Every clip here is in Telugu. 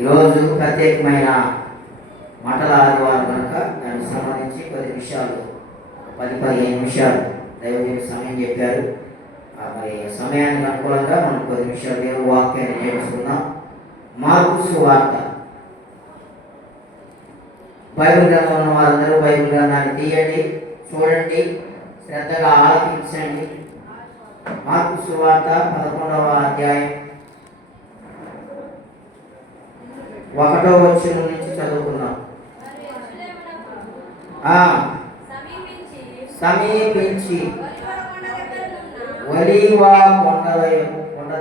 ఈరోజు ప్రత్యేకమైన మాటల ఆదివారం కనుక దానికి సంబంధించి 10 నిమిషాలు 10-15 నిమిషాలు దైవజనుడు సమయం చెప్పారు. మరి సమయానికి అనుకూలంగా మనం 10 నిమిషాలు దేవుని వాక్యాన్ని నేర్చుకుందాం. మార్కు సువార్త. బైబిల్ గ్రంథం ఉన్న వారందరూ బైబిల్ గ్రంథాన్ని తీయండి, చూడండి, శ్రద్ధగా ఆలకించండి. మార్కు సువార్త 11వ అధ్యాయం 1వ వచనం నుంచి చదువుకున్నాం. సమీపించి ఒలీవ కొండ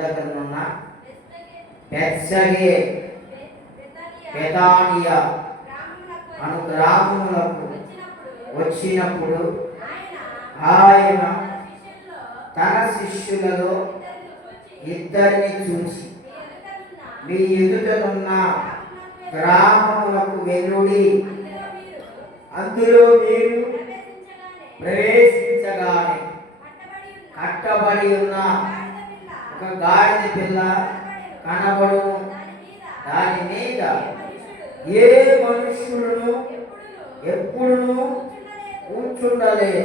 దగ్గరనున్న బెత్సగే బెతానియా అను గ్రామములకు వచ్చినప్పుడు ఆయన తన శిష్యులలో ఇద్దరిని చూసి, మీ ఎదుటనున్న గ్రామములకు వెళ్ళుడి, అందులో మీరు ప్రవేశించగానే కట్టబడి ఉన్న ఒక గాడిద పిల్ల కనబడును. దాని మీద ఏ మనుష్యులను ఎప్పుడును కూర్చుండలే.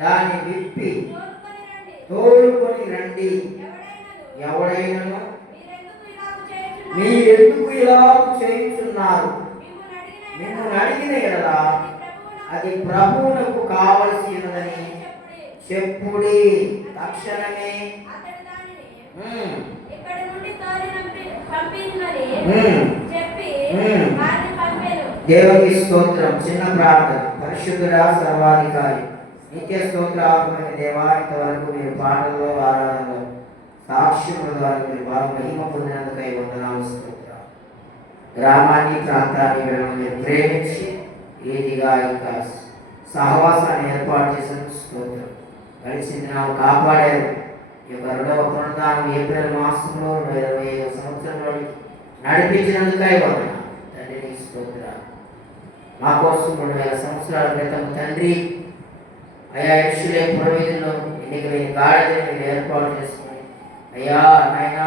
దాన్ని విప్పి తోలుకొని రండి. ఎవడైనను మీరెందుకు ఇలా చేయుచున్నారు? మిమ్మల్ని అడిగిన ఎడల అది ప్రభువునకు కావలసినదని చెప్పుడి. తక్షణమే దేవునికి స్తోత్రం. చిన్న ప్రార్థన. పరిశుద్ధుడా, సర్వాధికారి, నిత్య స్తోత్రాత్మైన దేవా, ఇంతవరకు మీరు పాటల్లో ఆరాధనలో సాక్ష్యముల ద్వారా మీరు బాగా మహిమ పొందినందుకై వందనాలు, స్తోత్రాలు. గ్రామాన్ని ప్రాంతాన్ని మీరు ప్రేమించి ఏదిగా ఇంకా సహవాసాన్ని ఏర్పాటు చేసిన స్తోత్రం. గడిచిన నాలు కాపాడారు. ఈ యొక్క 2వ పునరుద్ధానం ఏప్రిల్ మాసంలో 2025వ సంవత్సరంలో నడిపించినందుకై వందనాలు తండ్రి. నీ స్తోత్రాలు. మా కోసం 2000 సంవత్సరాల క్రితం తండ్రి అయా యెరూషలేము పురవీధుల్లో ఎన్నికలైన గాడిదని మీరు ఏర్పాటు చేసుకుని, అయ్యా నాయనా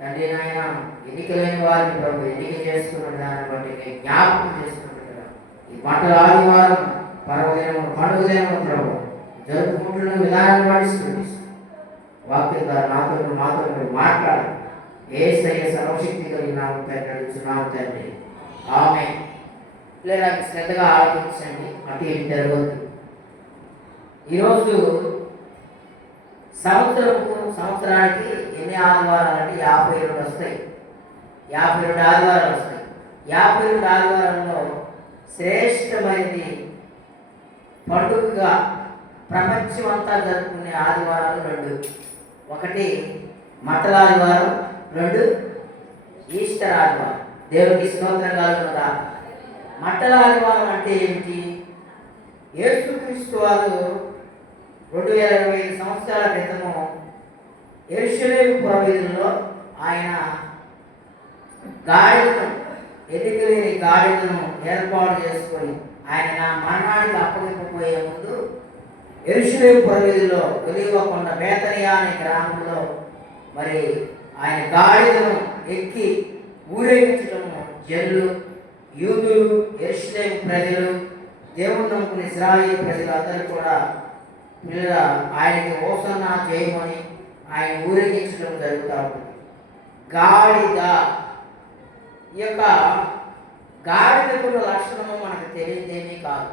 తండ్రి, నాయన ఎన్నికలైన వారిని ప్రభు ఎన్నిక చేసుకున్న దాన్ని బట్టి జ్ఞాపకం చేసుకుంటున్నాను. ఈ మాటల ఆదివారం పర్వదినం పండుగ దినం ప్రభు జరుపుకుంటున్న విధానాన్ని పాటిస్తుంది. వాక్యం ద్వారా మాతో మీరు మాట్లాడాలి. యేసయ్య సర్వశక్తి కలిగిన నామమున తండ్రి, ఆమేన్. లేదా శ్రద్ధగా ఆలోచించండి, అటు ఇటు జరగదు. ఈరోజు సంవత్సరానికి ఎన్ని ఆదివారాలు అంటే 52 వస్తాయి. 52 ఆదివారాలు వస్తాయి. 52 ఆదివారాల్లో శ్రేష్టమైనది పండుగగా ప్రపంచం అంతా జరుపుకునే ఆదివారాలు 2. ఒకటి మట్టల ఆదివారం, 2 ఈస్టర్ ఆదివారం. దేవునికి స్తోత్రం కలుగునుగా. మట్టల ఆదివారం అంటే ఏమిటి? యేసుక్రీస్తు వారు 2025 సంవత్సరాల క్రితము యెరూషలేము పురవీధుల్లో ఆయన గాడిదను, ఎన్నికలేని గాడిదను ఏర్పాటు చేసుకొని ఆయన నా మరణానికి అప్పగింపబోయే ముందు యెరూషలేము పురవీధుల్లో ఒలీవ కొండ బేతనియా అనే గ్రామంలో మరి ఆయన గాడిదను ఎక్కి ఊరేగించడము జనులు, యూదులు, యెరూషలేము ప్రజలు, దేవుడు నమ్ముకుని ఇశ్రాయేలు ప్రజలు అందరూ కూడా ఆయనకి హోసన్నా చేయమని ఆయన ఊరేగించడం జరుగుతూ ఉంటుంది. గాడిద, ఈ యొక్క గాడిదకున్న లక్షణము మనకు తెలియదేమీ కాదు.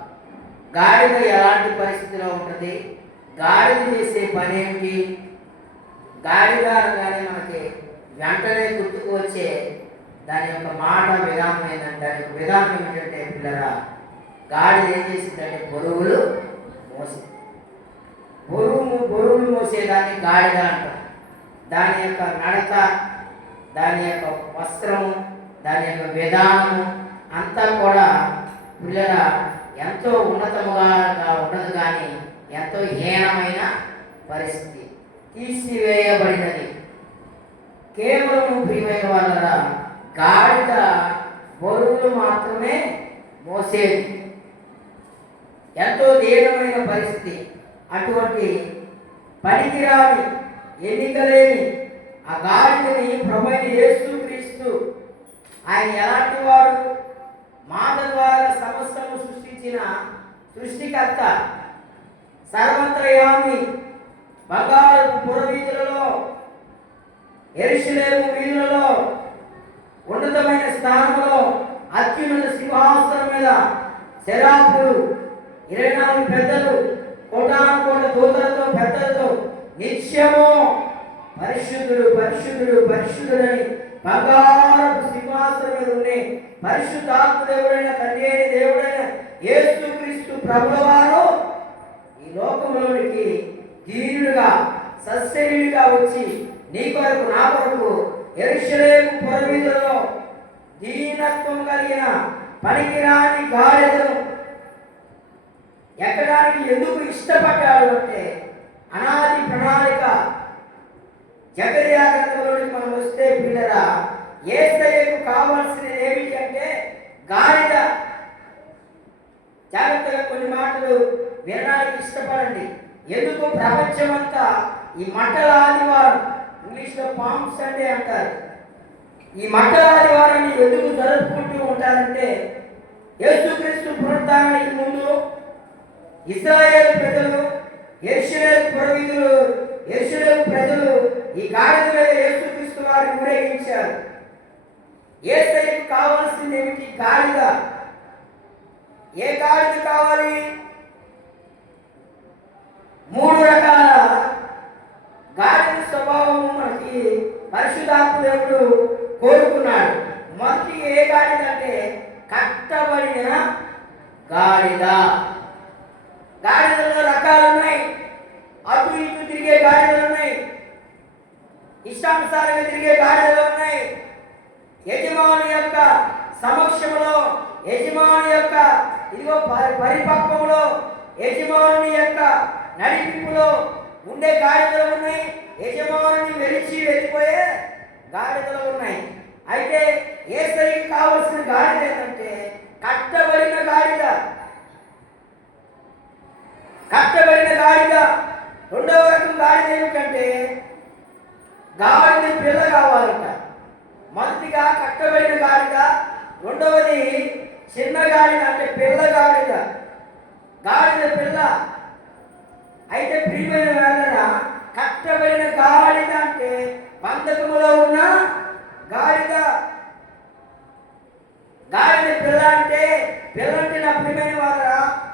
గాడిద ఎలాంటి పరిస్థితిలో ఉంటుంది? గాడిద చేసే పని ఏమిటి? గాడిద అనగానే మనకి వెంటనే గుర్తుకు వచ్చే దాని యొక్క మాట విధానం ఏంటంటే, దాని యొక్క విధానం ఏమిటంటే పిల్లరా, గాడిద ఏం చేసిందంటే బరువులు మోసి బరువులు మోసేదాన్ని గాడిద అంటారు. దాని యొక్క నడక, దాని యొక్క వస్త్రము, దాని యొక్క విధానము అంతా కూడా పిల్లల ఎంతో ఉన్నతముగా ఉండదు, కానీ ఎంతో హీనమైన పరిస్థితి, తీసివేయబడినది. కేవలం ప్రియమైన వాళ్ళ గాడిద బరువులు మాత్రమే మోసేది. ఎంతో దీనమైన పరిస్థితి. అటువంటి పనికిరాని, ఎన్నికలేని ఆ గాడిదని ప్రభువైన యేసుక్రీస్తు ఆయన ఎలాంటి వాడు? మాట ద్వారా సమస్తము సృష్టించిన సృష్టికర్త, సర్వత్రయామి, బంగారపు పురవీధులలో, యెరూషలేము వీధులలో, ఉన్నతమైన స్థానంలో, అత్యున్నత సింహాసనం మీద సెరాఫులు 24 పెద్దలు, కోటాను కోట దూతలతో పెద్దలతో నిత్యము పరిశుద్ధుడు పరిశుద్ధుడు పరిశుద్ధుడని బంగారపు సింహాసనం మీద ఉండే పరిశుద్ధాత్మ దేవుడైన తండ్రి అయిన దేవుడైన యేసుక్రీస్తు ప్రభుల వారు ఈ లోకంలోనికి దీనుడుగా సశరీరుగా వచ్చి నీ కొరకు నా కొరకు యెరూషలేము పురవీధులలో దీనత్వం కలిగిన పనికిరాని గాడిదను ఎక్కడానికి ఎందుకు ఇష్టపడ్డాడు అంటే, అనాది ప్రణాళిక. జకరియా గ్రంథంలోనికి మనం వస్తే పిల్లరా, యేసయ్యకు కావాల్సినది ఏమిటి అంటే గాడిద. జాగ్రత్తగా కొన్ని మాటలు వినడానికి ఇష్టపడండి. ఎందుకు ప్రపంచమంతా ఈ మట్టల ఆదివారం, ఇంగ్లీష్లో పామ్ సండే అంటారు, ఈ మట్టల ఆదివారాన్ని ఎందుకు జరుపుకుంటూ ఉంటారంటే, యేసుక్రీస్తు పునరుద్ధానానికి ముందు ఇశ్రాయేలు ప్రజలు, యెరూషలేము పురవీధులు, యెరూషలేము ప్రజలు ఈ గాడిద మీద యేసుక్రీస్తు వారిని ఊరేగించారు. యేసయ్యకు కావాల్సింది ఏమిటి? గాడిద. ఏ గాడిద కావాలి? 3 రకాల గాడిద స్వభావము మనకి పరిశుద్ధాత్మ దేవుడు కోరుకున్నాడు. మొదటి ఏ గాడిద అంటే కట్టబడిన గాడిద. గాడిదల్లో రకాలు ఉన్నాయి. అటు ఇటు తిరిగే గాడిదలు ఉన్నాయి, ఇష్టానుసారంగా తిరిగే గాడిదలు ఉన్నాయి. యజమాని యొక్క సమక్షంలో, యజమాని యొక్క ఇదిగో పరిపక్వంలో, యజమాని యొక్క నడిపింపులో ఉండే గాడిదలు ఉన్నాయి. యజమానిని వెలిచి వెళ్ళిపోయే గాడిదలు ఉన్నాయి. అయితే యేసయ్యకి కావలసిన గాడిద ఏంటంటే కట్టబడిన గాడిద. కట్టబడిన గాడిద. రెండవ రకం గాడిద ఏమిటంటే గాడిద పిల్ల కావాలంట. మొదటిగా కట్టబడిన గాడిద, రెండవది చిన్న గాడిద అంటే పిల్ల గాడిద. గాడిద పిల్ల. అయితే ప్రియమైన వాళ్ళ కట్టబడిన గాడిద అంటే బంధకములో ఉన్న గాడిద. గాడిద పిల్ల అంటే, పిల్లంటే నా ప్రియమైన వాళ్ళ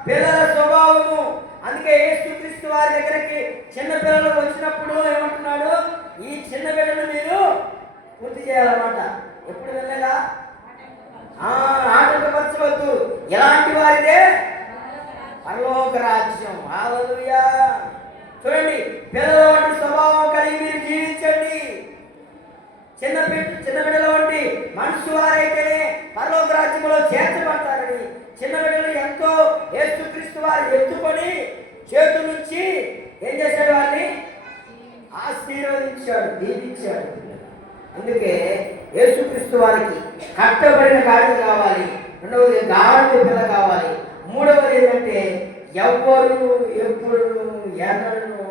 పిల్లల స్వభావము. అందుకే యేసుక్రీస్తు వారి దగ్గరికి చిన్న పిల్లలు వచ్చినప్పుడు ఏమంటున్నాడు? ఈ చిన్న బిడ్డను మీరు పూర్తి చేయాలన్నమాట. ఎప్పుడు వెళ్ళలేదా? ఆటంకపరచవద్దు. ఎలాంటి వారిదే? పరలోక రాజ్యం. హల్లెలూయా. చూడండి, పిల్లల వంటి స్వభావం కలిగి మీరు జీవించండి. చిన్న బిడ్డల వంటి మనసు వారైతేనే పరలోక రాజ్యంలో చేర్చబడతారని చిన్న బిడ్డలు ఎంతో యేసుక్రీస్తు వారు ఎత్తుకొని చేతుల నుంచి ఏం చేశాడు? వారిని ఆశీర్వదించాడు, దీవించాడు. అందుకే యేసుక్రీస్తు వారికి కట్టబడిన గాడిద కావాలి, రెండవది గాడిద పిల్ల కావాలి, మూడవది ఏంటంటే ఎవ్వరు ఎప్పుడు ఎన్నడను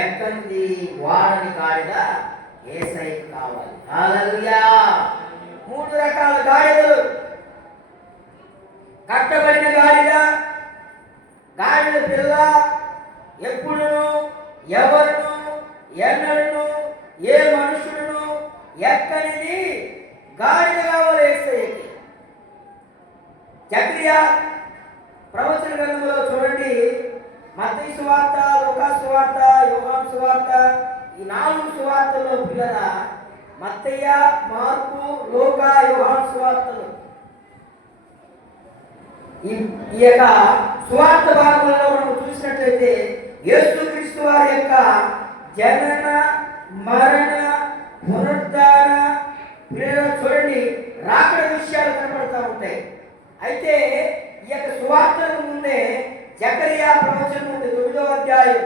ఎక్కంది వాడని గాడిద యేసయ్యకు కావాలి. హల్లెలూయా. 3 రకాల గాడిదలు. కట్టబడిన గాడిద, గాడిద పిల్ల, ఎప్పుడును ఎవరును ఎన్నడను ఏ మనుషులను ఎక్కనిది గాడిద కావాలి యేసయ్యకి. జకరియా ప్రవచన గ్రంథంలో చూడండి, మత్తయి సువార్త, లూకా సువార్త, యోహాను సువార్త, ఈ 4 సువార్తల్లో పిల్లరా, మత్తయ్య, మార్కు, లూకా, యోహాను సువార్తలు, ఈ యొక్క సువార్త భాగంలో మనం చూసినట్లయితే యేసుక్రీస్తు వారి యొక్క జనన, మరణ, పునరుద్ధాన చూడండి రాకడ విషయాలు కనపడతా ఉంటాయి. అయితే ఈ యొక్క సువార్తలకు ముందే జకరియా ప్రవచనం ఉంది. 9వ అధ్యాయం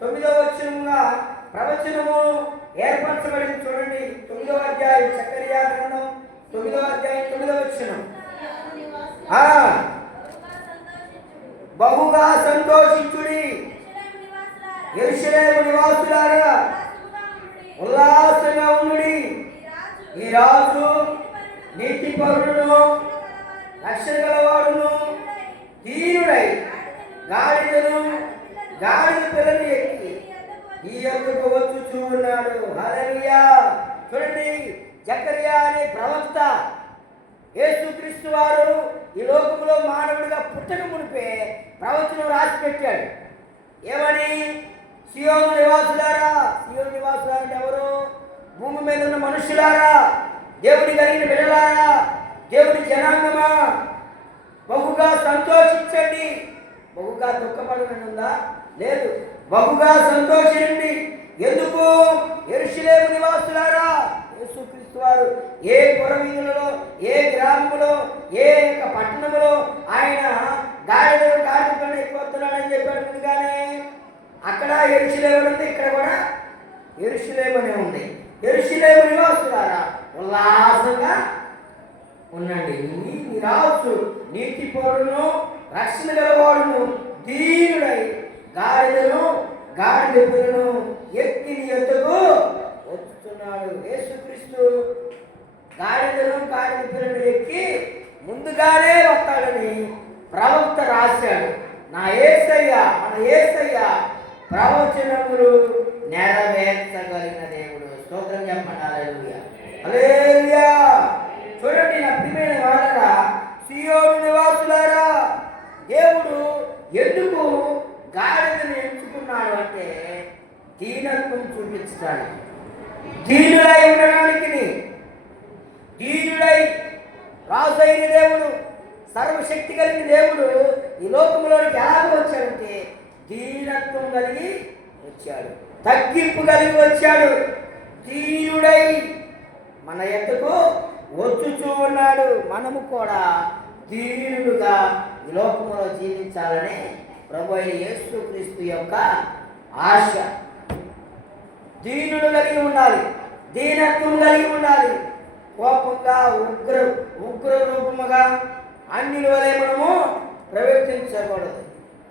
9వ వచనంగా ప్రవచనము ఏర్పరచబడింది. చూడండి 9వ అధ్యాయం జకరియా గ్రంథం 9వ అధ్యాయం 9వ వచనం. బహుగా సంతోషించుడి యెరూషలేము నివాసులారా, ఉల్లాసంగా ఉండుడి. ఈ రాజు నీతిపరుడును రక్షణ గలవాడును దీనుడై గాడిద పిల్లను ఎక్కి ఈ యొక్కకు వచ్చుచూ ఉన్నాడు. హల్లెలూయా. చూడండి, జకరియా అనే ప్రవక్త యేసుక్రీస్తు వారు ఈ లోకంలో మానవుడిగా పుట్టక మునిపే ప్రవచనం రాసి పెట్టాడు. ఏమని? సియోను నివాసులారా. సియోను నివాసులారా అంటే ఎవరు? భూమి మీద ఉన్న మనుషులారా, దేవుడి కలిగిన బిడ్డలారా, దేవుడి జనాంగమా, బహుగా సంతోషించండి. బహుగా దుఃఖపడమని ఉందా? లేదు. బహుగా సంతోషించండి. ఎందుకు? యెరూషలేము నివాసులారా, యేసుక్రీస్తు వారు ఏ పురవీధులలో, ఏ గ్రామంలో, ఏ పట్టణంలో ఆయన గాడిదలను ఎక్కువస్తున్నాడని చెప్పాడు ముందుగానే. అక్కడ యెరూషలేము ఉంది, ఇక్కడ కూడా యెరూషలేము అనే ఉంది. యెరూషలేము నివాసులారా ఉల్లాసంగా ఉండండి. నీ రాజు నీతిపరుడును రక్షణ గలవాడును దీనుడై గాడిద పిల్లను ఎక్కి నీ యొద్దకు వచ్చుతున్నాడు. యేసుక్రీస్తు గాడిద పిల్లను ఎక్కి ముందుగానే వస్తాడని ప్రవక్త రాశాడు. మన యేసయ్య ప్రవచనములు నెరవేర్చగలిగిన దేవుడు. స్తోత్రం చెప్పండి. హల్లెలూయా, హల్లెలూయా. చూడండి నా ప్రియమైన వాళ్ళారా, సియోను నివాసులారా, దేవుడు ఎందుకు గాడిదను ఎంచుకున్నాడు అంటే దీనత్వం చూపించడానికి, దీనుడై ఉండడానికి. దీనుడై రాజు అయిన దేవుడు, సర్వశక్తి కలిగిన దేవుడు ఈ లోకంలోనికి ఎలా వచ్చాడంటే దీనత్వం కలిగి వచ్చాడు, తగ్గింపు కలిగి వచ్చాడు. దీనుడై మన యొద్దకు వచ్చుచూ ఉన్నాడు. మనము కూడా దీనుడుగా ఈ లోకంలో జీవించాలని ప్రభు అయిన యేసుక్రీస్తు యొక్క ఆశ. దీనుడు కలిగి ఉండాలి, దీనత్వం కలిగి ఉండాలి. కోపంగా ఉగ్ర రూపముగా అన్యుల వలె మనము ప్రవర్తించకూడదు.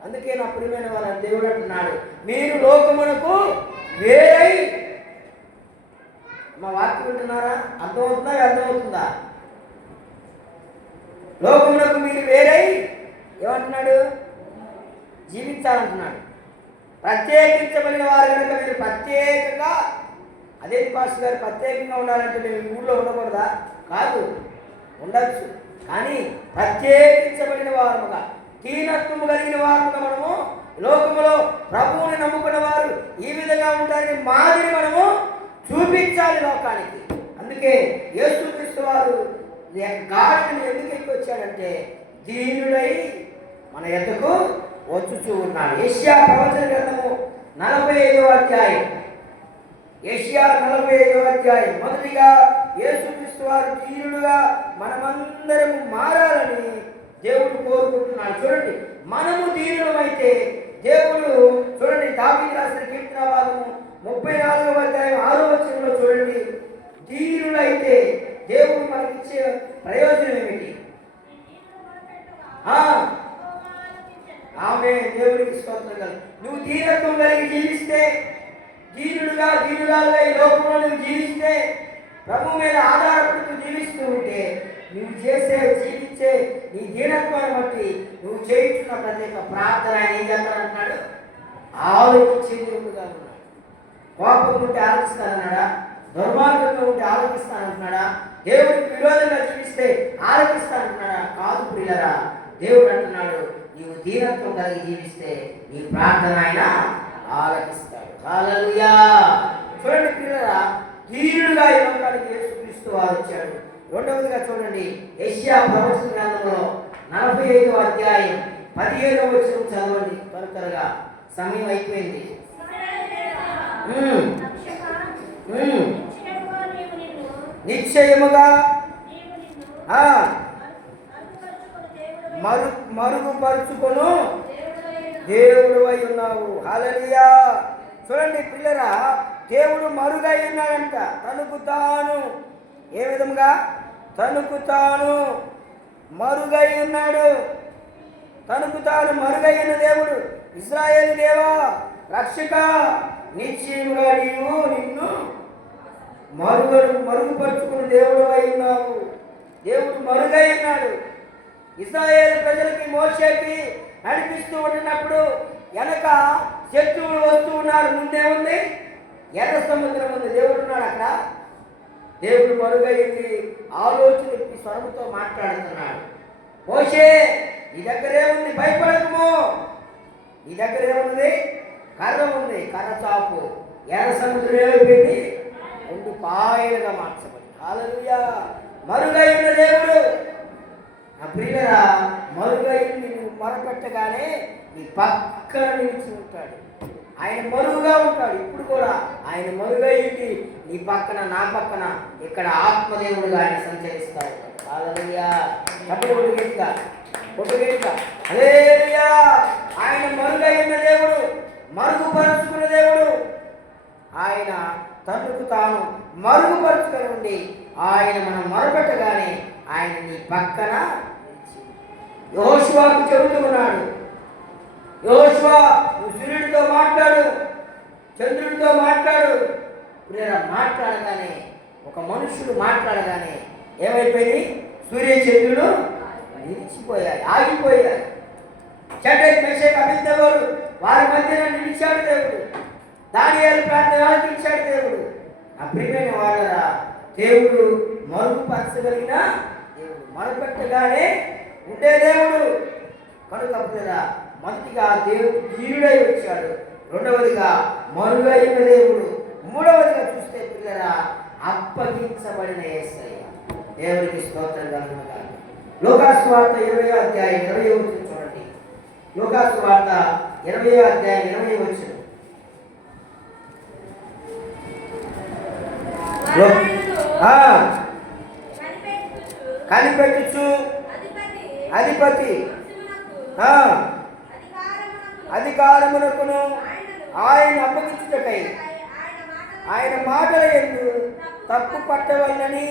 అందుకే నా ప్రియమైన వాళ్ళ దేవుడు అంటున్నాడు, మీరు లోకమునకు వేరై. మా వాక్యం వింటున్నారా? అర్థమవుతుందా? లోకమునకు మీరు వేరై ఏమంటున్నాడు? జీవించాలంటున్నాడు. ప్రత్యేకించబడిన వారు కనుక మీరు ప్రత్యేకంగా, అదే పాస్టర్ గారు ప్రత్యేకంగా ఉండాలంటే మేము ఈ ఊళ్ళో ఉండకూడదా? కాదు, ఉండొచ్చు. కానీ ప్రత్యేకించబడిన వారముగా, దీనత్వము కలిగిన వారముగా మనము లోకములో ప్రభువుని నమ్ముకున్న వారు ఈ విధంగా ఉంటారని మాదిరి మనము చూపించాలి లోకానికి. అందుకే యేసుక్రీస్తు వారు గాడిదను ఎందుకు ఎక్కి వచ్చాడంటే దీనుడై మన యొద్దకు వచ్చుచూ ఉన్నాడు. యెషయా ప్రవచన గ్రంథము 45వ అధ్యాయం. యెషయా 45వ అధ్యాయం. మొదటిగా యేసుక్రీస్తు వారు దీనుడుగా మనమందరము మారాలని దేవుడు కోరుకుంటున్నాడు. చూడండి, మనము దీనులమైతే దేవుడు, చూడండి దావీదు రాసిన కీర్తన భాగము 34వ అధ్యాయం 6వ వచనంలో చూడండి, దీనులైతే దేవుడు మనకిచ్చే ప్రయోజనం ఏమిటి? ఆమె దేవుడికి స్తోత్రం. నువ్వు దీనత్వం కలిగి జీవిస్తే, దీనుడుగా ఈ లోకంలో నువ్వు జీవిస్తే, ప్రభు మీద ఆధారపడుతూ జీవిస్తూ ఉంటే, నువ్వు జీవించే నీ దీనత్వాన్ని బట్టి నువ్వు చేయించున్న ప్రత్యేక ప్రార్థన ఆయన ఏం చేస్తానంటున్నాడు? ఆలోచించే దేవుడుగా ఉన్నాడు. కోపం ఉంటే ఆలోచిస్తానన్నాడా? దుర్మార్గంగా ఉంటే ఆలోచిస్తానంటున్నాడా? దేవుడికి విరోధంగా జీవిస్తే ఆలోచిస్తానంటున్నాడా? కాదు ప్రియులరా, దేవుడు అంటున్నాడు, నీవు దీనత్వం కలిగి జీవిస్తే నీ ప్రార్థన ఆయన ఆలకిస్తాడు. హల్లెలూయా. చూడండి ప్రియులరా, దీనుడుగా ఈ లోకానికి యేసుక్రీస్తు వారు వచ్చాడు. రెండవదిగా చూడండి, యెషయా ప్రవచన గ్రంథంలో 45వ అధ్యాయం 17వ వచనం చదవండి త్వరగా, సమయం అయిపోయింది. నిశ్చయముగా మరుగుపరుచుకొను దేవుడు అయి ఉన్నావు. హల్లెలూయా. చూడండి పిల్లరా, దేవుడు మరుగై ఉన్నాడంట. తనకు తాను ఏ విధంగా? తనకు తాను మరుగై ఉన్నాడు. తనకు తాను మరుగై ఉన్న దేవుడు. ఇశ్రాయేలు దేవా, రక్షక, నిశ్చయముగా నిన్ను మరుగుపరుచుకుని దేవుడు అయి ఉన్నావు. దేవుడు మరుగై ఉన్నాడు. ఇశ్రాయేలు ప్రజలకి మోషేకి నడిపిస్తూ ఉంటున్నప్పుడు వెనక శత్రువులు వస్తూ ఉన్నారు. ముందే ఉంది ఎర్ర సముద్రం ఉంది. దేవుడు ఉన్నాడు అక్కడ. దేవుడు మరుగైంది. ఆలోచన స్వరముతో మాట్లాడుతున్నాడు. మోషే, నీ దగ్గర ఏముంది? భయపడకము. నీ దగ్గర ఏముంది? కర్ర ఉంది, కర్ర చాపు. ఎర్ర సముద్రం ఏమైపోయింది? 2 పాయలుగా మార్చబడింది. హల్లెలూయా. మరుగైన దేవుడు. నా ప్రియులరా, మరుగైంది నువ్వు మొరపెట్టగానే నీ పక్కన నిలిచి ఉంటాడు. ఆయన మరుగుగా ఉంటాడు. ఇప్పుడు కూడా ఆయన మరుగైంది నీ పక్కన, నా పక్కన. ఇక్కడ ఆత్మదేవుడుగా ఆయన సంచరిస్తాడు. హల్లెలూయా. హల్లెలూయా. ఆయన మరుగైన దేవుడు, మరుగుపరుచుకున్న దేవుడు. ఆయన తనకు తాను మరుగుపరుచుకొని ఉండి ఆయన మనం మొరపెట్టగానే ఆయన నీ పక్కన. యెహోషువకు చెబుతూ ఉన్నాడు, యెహోషువ, నువ్వు సూర్యుడితో మాట్లాడు, చంద్రుడితో మాట్లాడు. మాట్లాడగానే, ఒక మనుషుడు మాట్లాడగానే ఏమైపోయింది? సూర్య చంద్రుడు నిలిచిపోయాయి, ఆగిపోయాయి. షడ్రక్ మేషక్ అబేద్నెగోలు వారి మధ్యన నిలిచాడు దేవుడు. దానియేలు ప్రార్థన ఆలకించాడు దేవుడు. ఆ ప్రియమైన వాళ్ళరా, దేవుడు మరుగుపరచగలిగిన దేవుడు, మొరపెట్టగానే ఉండే దేవుడు. కనుక మొదటిగా దేవుడు ధీరుడై వచ్చాడు. రెండవదిగా మరుగైన దేవుడు. మూడవదిగా చూస్తే పిల్లరా, అప్పగించబడిన యేసయ్య. దేవునికి స్తోత్రం కలుగును గాక. లూకాసు వార్త 20వ అధ్యాయం 20వ వచనం చూడండి. లూకాసు వార్త 20వ అధ్యాయం 20వ వచనం. కనిపెట్టుచు అధిపతి అధికారమునకును ఆయన అప్పగించుటకై ఆయన మాటల యందు తప్పు పట్టవలనని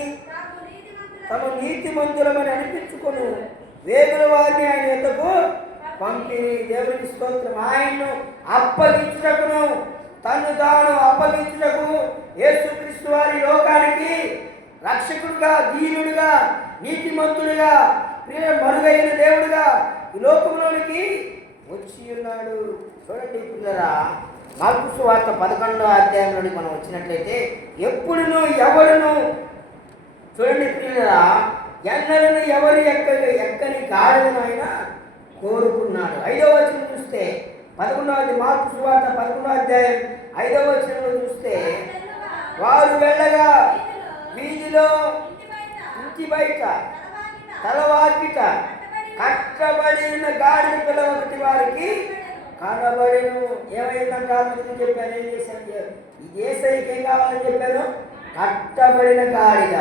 తమ నీతిమంతులమని అనిపించుకొను వేగుల వారిని ఆయన యొద్దకు పంపిణీ. దేవునికి స్తోత్రం. ఆయన్ను అప్పగించుటకును, తను తాను అప్పగించుటకు యేసుక్రీస్తు వారి లోకానికి రక్షకుడుగా, దీనుడుగా, నీతిమంతుడుగా, మరుగైన దేవుడుగా ఈ లోకంలోనికి వచ్చి ఉన్నాడు. చూడండి పిల్లరా, మార్కు సువార్త 11వ అధ్యాయంలోని మనం వచ్చినట్లయితే, ఎప్పుడును ఎవరును చూడండి పిల్లరా, ఎన్నడను ఎవరు ఎక్కని గాడిదను ఆయన కోరుకున్నాడు. 5వ వచనం చూస్తే 11వ మార్కు సువార్త 11వ అధ్యాయం 5వ వచనంలో చూస్తే, వారు వెళ్ళగా వీధిలో, ఇంటి బయట, తలవాకిట కట్టబడిన గాడిద పిల్ల ఒకటి వారికి కనబడెను. ఏమైందంటారు? చెప్పాను, ఏం చేశాను? ఈ యేసయ్యకి ఏం కావాలని చెప్పాను? కట్టబడిన గాడిద.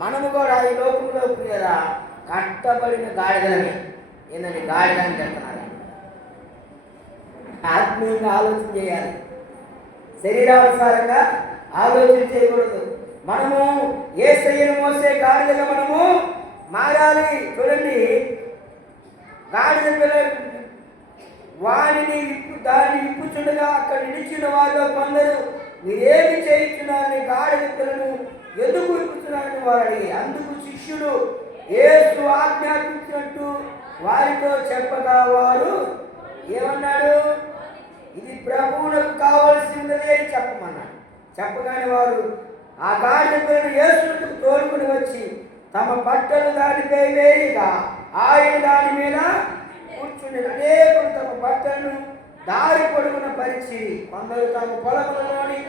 మనము కూడా ఈ లోకంలో ప్రియరా కట్టబడిన గాడిదలమే. ఏంటంటే గాడిద అని చెప్తున్నారు. ఆత్మీయంగా ఆలోచన చేయాలి, శరీరానుసారంగా ఆలోచన చేయకూడదు. మనము యేసయ్యను మోసే గాడిదగా మనము మారాలి. చూడండి, గాడిద పిల్ల వాడిని దాన్ని ఇప్పుచుండగా అక్కడ నిలిచిన వారిలో కొందరు, మీరేమి చేయించున్నారని గాడిద పిల్లను ఎందుకు ఇప్పుతున్నారని వారు అడిగి, అందుకు శిష్యుడు యేసు ఆజ్ఞాపించినట్టు వారితో చెప్పగా వారు ఏమన్నాడు? ఇది ప్రభువులకు కావలసినదే అని చెప్పమన్నాడు. చెప్పగానే వారు ఆ గాడిద పిల్లను యేసుకు తోలుకుని వచ్చి తమ బట్టలు దానిపై వేయగా ఆయన దాని మీద కూర్చుని అనేకులు తమ బట్టలను దారి పొడుగున పరిచి, కొందరు తమ పొలములలోని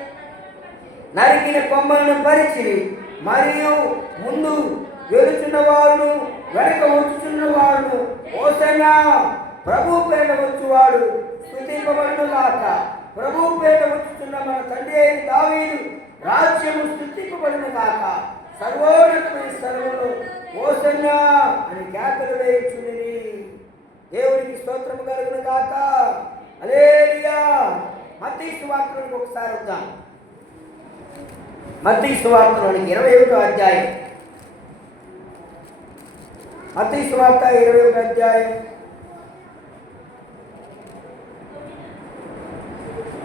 నరికిన కొమ్మలను పరిచి, మరియు ముందు వెలుచున్న వారును వెనక వచ్చుచున్న వారును, హోసన్నా ప్రభు పేట వచ్చువాడు స్తుతింపబడును గాక, ప్రభు పేట వచ్చుచున్న మన తండ్రి అయిన దావీదు రాజ్యము స్తుతింపబడును గాక, సర్వోన్నతమైన స్థలములో హోసన్నా అని కేకలు వేయుచుండిరి. దేవునికి స్తోత్రము కలుగును గాక. హల్లెలూయా. మత్తయి సువార్తలోనికి ఒకసారి వద్దాం. మత్తయి సువార్తలోనికి 21వ అధ్యాయం. మత్తయి సువార్త 21వ అధ్యాయం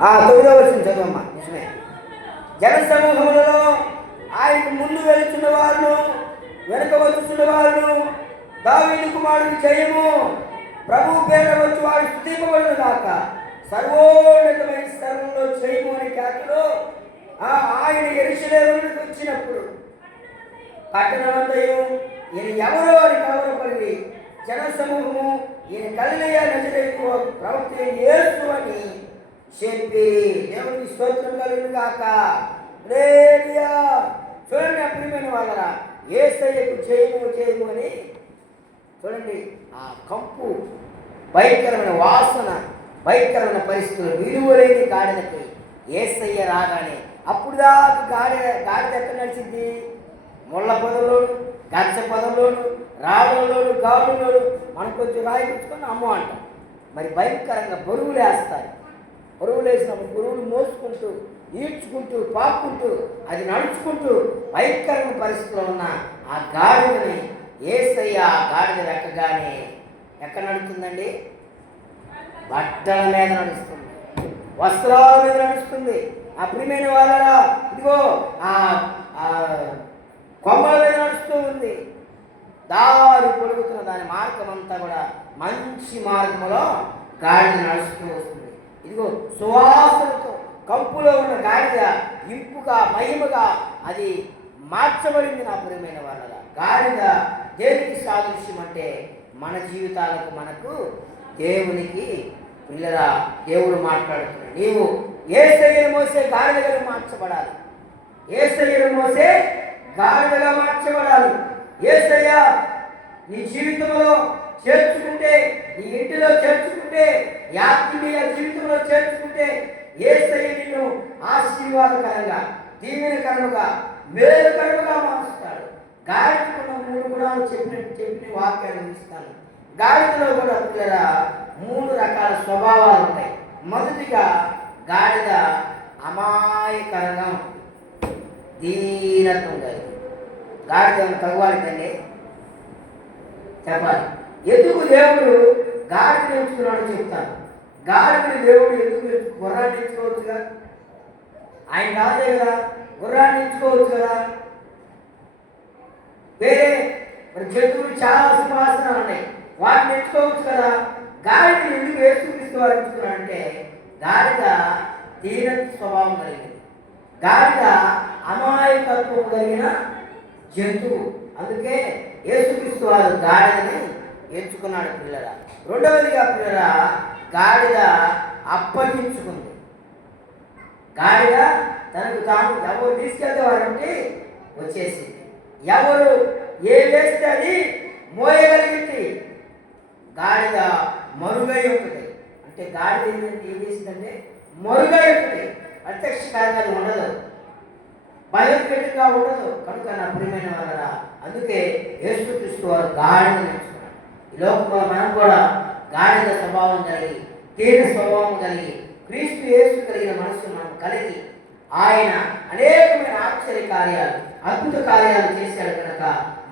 9వ వచనం చదవమ్మా. నిజమే, జన సమూహములలో ఆయనకు ముందు వెళుతున్న వారును వెనుక వచ్చుతున్న వారును దావీదు కుమారుని జయము ప్రభు పేర వచ్చి వాడు స్తుతింపబడును గాక, సర్వోన్నతమైన స్థలంలో జయము అనే కేకలు ఆయన యెరూషలేమునకు వచ్చినప్పుడు పట్టణమంతయు ఈయన ఎవరో అని కలవరపడి జన సమూహము ఈయన గలిలయ నజరేతు ప్రవక్త యేసు అని చెప్పి దేవునికి స్తోత్రం కలుగును గాక. హల్లెలూయా. చూడండి అప్రియమైన వాళ్ళరా, యేసయ్యకు జయము జయము అని చూడండి. ఆ కంపు, భయంకరమైన వాసన, భయంకరమైన పరిస్థితులు, విలువలేని గాడిదకి యేసయ్య రాగానే అప్పుడు దాకా గాడిద ఎక్కడ నడిచింది? ముళ్ళ పొదలోను, గచ్చ పొదలోను, రాళ్ళలోను, గాడులోను మనం కొంచెం రాయి పుచ్చుకొని అమ్మ అంటాం. మరి భయంకరంగా బరువులు వేస్తారు. బరువులు వేసినప్పుడు బరువులు మోసుకుంటూ, ఈడ్చుకుంటూ, పాక్కుంటూ, అది నడుచుకుంటూ భయంకరమైన పరిస్థితిలో ఉన్న ఆ గాడిదని యేసయ్య ఆ గాడిద ఎక్కగానే ఎక్కడ నడుస్తుందండి? బట్టల మీద నడుస్తుంది, వస్త్రాల మీద నడుస్తుంది. ఆ ప్రియమైన వాళ్ళరా, ఇదిగో ఆ కొమ్మల మీద నడుస్తూ ఉంది. దారి పొడుగుతున్న దాని మార్గం అంతా కూడా మంచి మార్గంలో గాడిద నడుస్తూ వస్తుంది. ఇదిగో సువాసనతో కంపులో ఉన్న గాడిద ఇంపుగా, మహిమగా అది మార్చబడింది. నా ప్రియమైన వాళ్ళరా, గాడిద దేనికి సాదృశ్యం అంటే మన జీవితాలకు, మనకు, దేవునికి పిల్లరా దేవుడు మాట్లాడుతున్నాడు. నీవు యేసయ్యను మోసే గాడిదగా మార్చబడాలి. యేసయ్యను మోసే గాడిదగా మార్చబడాలి. యేసయ్య నీ జీవితంలో చేర్చుకుంటే, నీ ఇంటిలో చేర్చుకుంటే, నీ ఆత్మీయ జీవితంలో చేర్చుకుంటే యేసయ్య నిన్ను ఆశీర్వాదకరంగా, దీవెనకరముగా, మేలుకరముగా మారుస్తాడు. గాడిదకున్న 3 గుణాలు చెప్పిన వాక్యాన్ని ఇస్తాను. గాడిదలో కూడా పిల్లరా 3 రకాల స్వభావాలు ఉంటాయి. మొదటిగా గాడిద అమాయకరంగా ఉంటుంది, దీనత్వం కలిగి. గాడిద ఏమైనా తగ్గువాడిదండి చెప్పాలి. ఎందుకు దేవుడు గాడిద ఎంచుకున్నాడో చెప్తాను. గాడిదని దేవుడు ఎందుకు గుర్రాన్ని ఎంచుకోవచ్చుగా? ఆయన రాజే కదా, గుర్రాన్ని ఎంచుకోవచ్చు కదా. వేరే మరి జంతువులు చాలా సింహాసనాలు ఉన్నాయి, వాటిని ఎంచుకోవచ్చు కదా. గాడిదని ఎందుకు యేసుక్రీస్తు వారు ఎంచుకున్నాడంటే గాడిద దీన స్వభావం కలిగింది, గాడిద అమాయకత్వం కలిగిన జంతువు. అందుకే యేసుక్రీస్తు వారు గాడిదని ఎంచుకున్నాడు పిల్లరా. రెండవదిగా పిల్లరా, గాడిద అప్పగించుకుంది. గాడిద తనకు తాను ఎవరు తీసుకెళ్తావారంటే వచ్చేసింది. ఎవరు ఏ వేస్తే అది మోయగలిగింది. గాడిద మరుగై ఉంటుంది. అంటే గాడిద ఏం చేసిందంటే మరుగై ఉంటుంది, ప్రత్యక్షకారంగా ఉండదు, బయోకెట్గా ఉండదు. కనుక నా ప్రియమైన వాళ్ళరా, అందుకే యేసుక్రీస్తు వారు గాడిద నేర్చుకున్నాడు. ఈ లోకంలో మనం కూడా గాడిద స్వభావం కలిగి, తీవ్ర స్వభావం కలిగి, క్రీస్తు యేసు కలిగిన మనస్సు మనం కలిగి, ఆయన అనేకమైన ఆశ్చర్య కార్యాలు, అద్భుత కార్యాలు చేశాడు. కనుక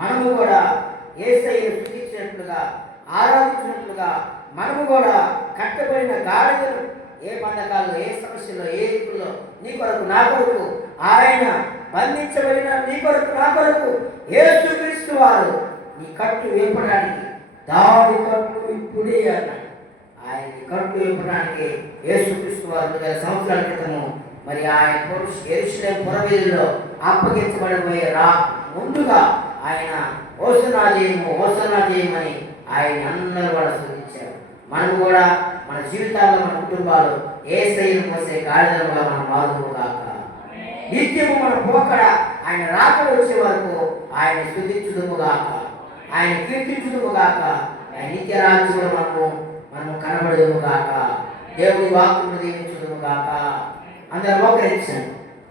మనము కూడా యేసయ్యను స్తుతించినట్లుగా, ఆరాధించినట్లుగా మనము కూడా కట్టబడిన గాడిదను ఏ బంధకాల్లో, ఏ సమస్యలో, ఏ ఇరుకుల్లో నీ కొరకు, నా కొరకు, ఆయన బంధించబడిన నీ కొరకు, నా కొరకు యేసుక్రీస్తు వారు నీ కట్టు విప్పడానికి, దాని కట్టు ఇప్పుడే అన్నాడు. ఆయన కట్టు విప్పడానికి యేసుక్రీస్తు వారు 2000 సంవత్సరాల క్రితము మరి ఆయన యెరూషలేము పురవీధుల్లో అప్పగించబడిపోయే ముందుగా ఆయన హోసన్నా జయము, హోసన్నా జయమని ఆయన అందరూ కూడా స్తుతించారు. మనం కూడా మన జీవితాల్లో, మన కుటుంబాలు యేసయ్యను మోసే గాడిదలుగా మనం మారుదుముగాక. నిత్యము మన పోకడ ఆయన రాకడ వచ్చే వరకు ఆయన స్తుతించుదుముగాక, ఆయన కీర్తించుదుముగాక, ఆయన నిత్య రాజ్యంలో మనము కనబడుదుముగాక. దేవుని వాక్కును దీవించుదుముగాక. అందరూ మోకరించండి.